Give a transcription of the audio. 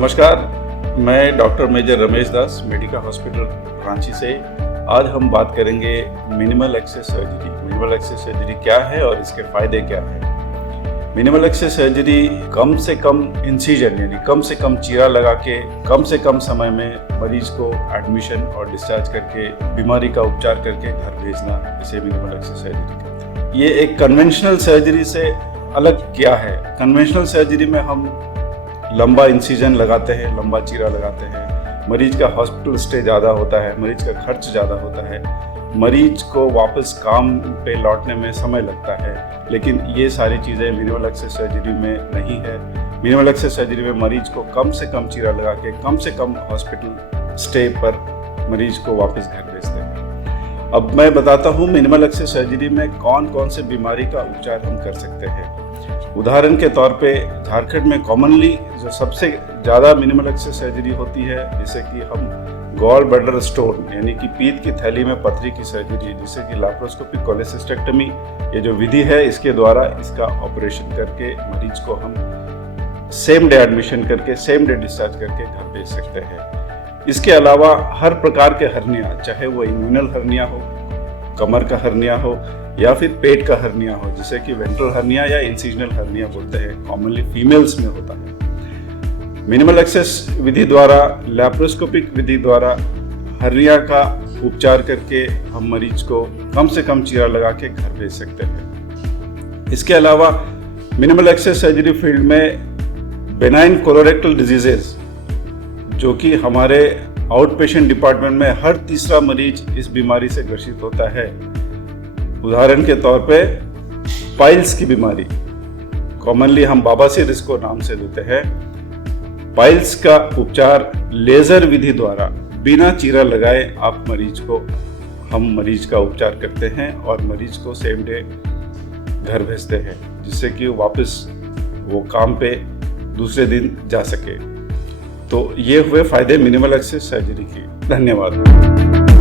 नमस्कार, मैं doctor major Ramesh Das, Medica hospital Ranchi से। आज हम बात करेंगे minimal access surgery. Minimal access surgery क्या है और इसके फायदे क्या हैं। मिनिमल एक्सेस सर्जरी कम से कम इंसिजन यानी कम से कम चीरा लगा के कम से कम समय में मरीज को एडमिशन और डिस्चार्ज करके बीमारी का उपचार करके घर भेजना, इसे मिनिमल एक्सेस सर्जरी कहते हैं। ये एक कन्वेंशनल सर्जरी से अलग क्या है। कन्वेंशनल सर्जरी में हम लंबा इंसिजन लगाते हैं, लंबा चीरा लगाते हैं, मरीज का हॉस्पिटल स्टे ज़्यादा होता है, मरीज का खर्च ज़्यादा होता है, मरीज को वापस काम पे लौटने में समय लगता है। लेकिन ये सारी चीज़ें मिनिमल एक्सेस सर्जरी में नहीं है। मिनिमल एक्सेस सर्जरी में मरीज को कम से कम चीरा लगा के कम से कम हॉस्पिटल स्टे पर मरीज को वापस घर भेजते हैं। अब मैं बताता हूँ मिनिमल एक्सेस सर्जरी में कौन कौन से बीमारी का उपचार हम कर सकते हैं। उदाहरण के तौर पे झारखंड में कॉमनली जो सबसे ज़्यादा मिनिमल एक्सेस सर्जरी होती है, जैसे कि हम गॉल ब्लैडर स्टोन यानी कि पीत की थैली में पथरी की सर्जरी, जैसे कि लैप्रोस्कोपिक कोलेसिस्टेक्टमी, ये जो विधि है इसके द्वारा इसका ऑपरेशन करके मरीज को हम सेम डे एडमिशन करके सेम डे डिस्चार्ज करके घर भेज सकते हैं। इसके अलावा हर प्रकार के हर्निया, चाहे वो इंग्विनल हर्निया हो, कमर का हर्निया हो या फिर पेट का हर्निया हो, जिसे कि वेंट्रल हर्निया या इंसिजनल हर्निया बोलते हैं, कॉमनली फीमेल्स में होता है। मिनिमल एक्सेस विधि द्वारा, लैप्रोस्कोपिक विधि द्वारा हर्निया का उपचार करके हम मरीज को कम से कम चीरा लगा के घर भेज सकते हैं। इसके अलावा मिनिमल एक्सेस सर्जरी फील्ड में बेनाइन कोलोरेक्टल डिजीजेस, जो कि हमारे आउट पेशेंट डिपार्टमेंट में हर तीसरा मरीज इस बीमारी से ग्रसित होता है। उदाहरण के तौर पे पाइल्स की बीमारी, कॉमनली हम बाबासीर इसको नाम से देते हैं। पाइल्स का उपचार लेजर विधि द्वारा बिना चीरा लगाए हम मरीज का उपचार करते हैं और मरीज को सेम डे घर भेजते हैं, जिससे कि वापस वो काम पे दूसरे दिन जा सके। तो ये हुए फायदे मिनिमल एक्सेस सर्जरी की। धन्यवाद।